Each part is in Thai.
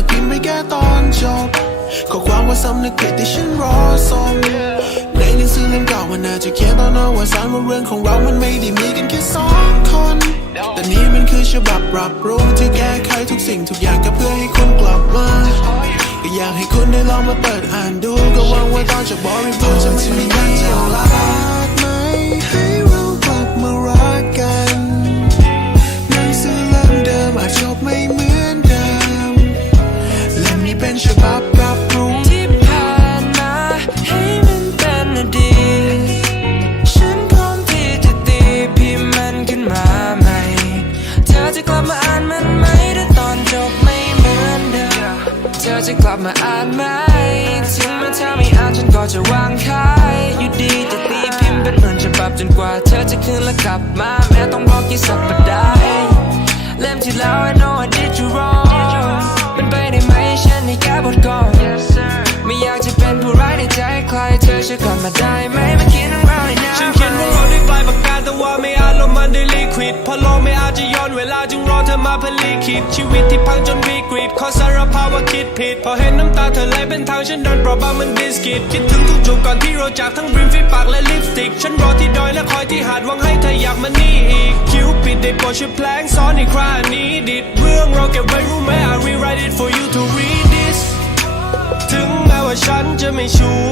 นาทีไม่แก่ตอนจบข้อความว่าซ้ำนึกลิดที่ฉันรอส่งในหนังสือเล่มเก่ามันน่าจะเขียนตอนนอวสานว่าเรื่องของเรามันไม่ได้มีกันแค่สองคน แต่นี่มันคือฉบับปรับปรุงที่แก้ไขทุกสิ่งทุกอย่างก็เพื่อให้คุณกลับมาก็อยากให้คุณได้ลองมาเปิดอ่านดูก็หวังว่าตอนจะบอกรีพูจะไม่มีการจะรักไหม จะกลับมาอ่านไหมถึงแม้เธอไม่อ่านฉันก็จะวางขายอยู่ดีจะตีพิมพ์เป็นเหมือนฉบับจนกว่าเธอจะคืนและกลับมาแม้ต้องรอกี่สัปดาห์เองเล่มที่แล้ว I know I did you wrong เป็นไปได้ไหมฉันให้แก้บทก่อนไม่อยากจะเป็นผู้ร้ายในใจใครเธอช่วยกลับมาได้ไหม ด้วยลิควิดเพอโลกไม่อาจจะย้อนเวลาจึงรอเธอมาผลิคิด ชีวิตที่พังจนวิกฤตขอสารภาพว่าคิดผิด พอเห็นน้ำตาเธอไหลเป็นทางฉันโดนเปราะบางเหมันบิสกิต คิดถึงทุกจุดก่อนที่เราจากทั้งริมฝีปากและลิปสติก ฉันรอที่ดอยและคอยที่หาดหวังให้เธออยากมานี่อีก คิวปิดได้โปรดช่วยแพลงซ้อนในครานี้ดิดเรื่องเราเก็บไว้รู้ไหม I rewrite it for you to read this ถึงแม้ว่าฉันจะไม่ชัว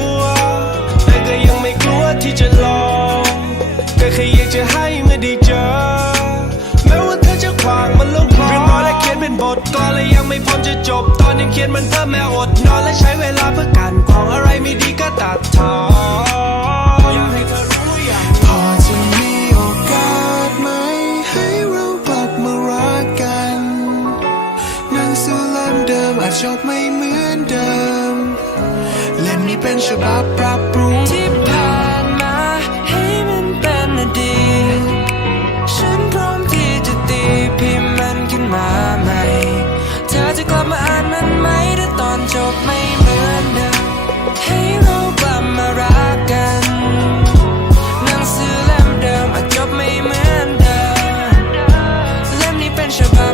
จบตอนยังเขียนมันเพิ่มแม่อดนอนและใช้เวลาเพื่อการของอะไรไม่ดีก็ตัดทอนพอจะมีโอกาสไหม ให้เรากลับมารักกันหนังสือเล่มเดิมอาจจบไม่เหมือนเดิม เล่มนี้เป็นฉบับปรับปรุง je pars.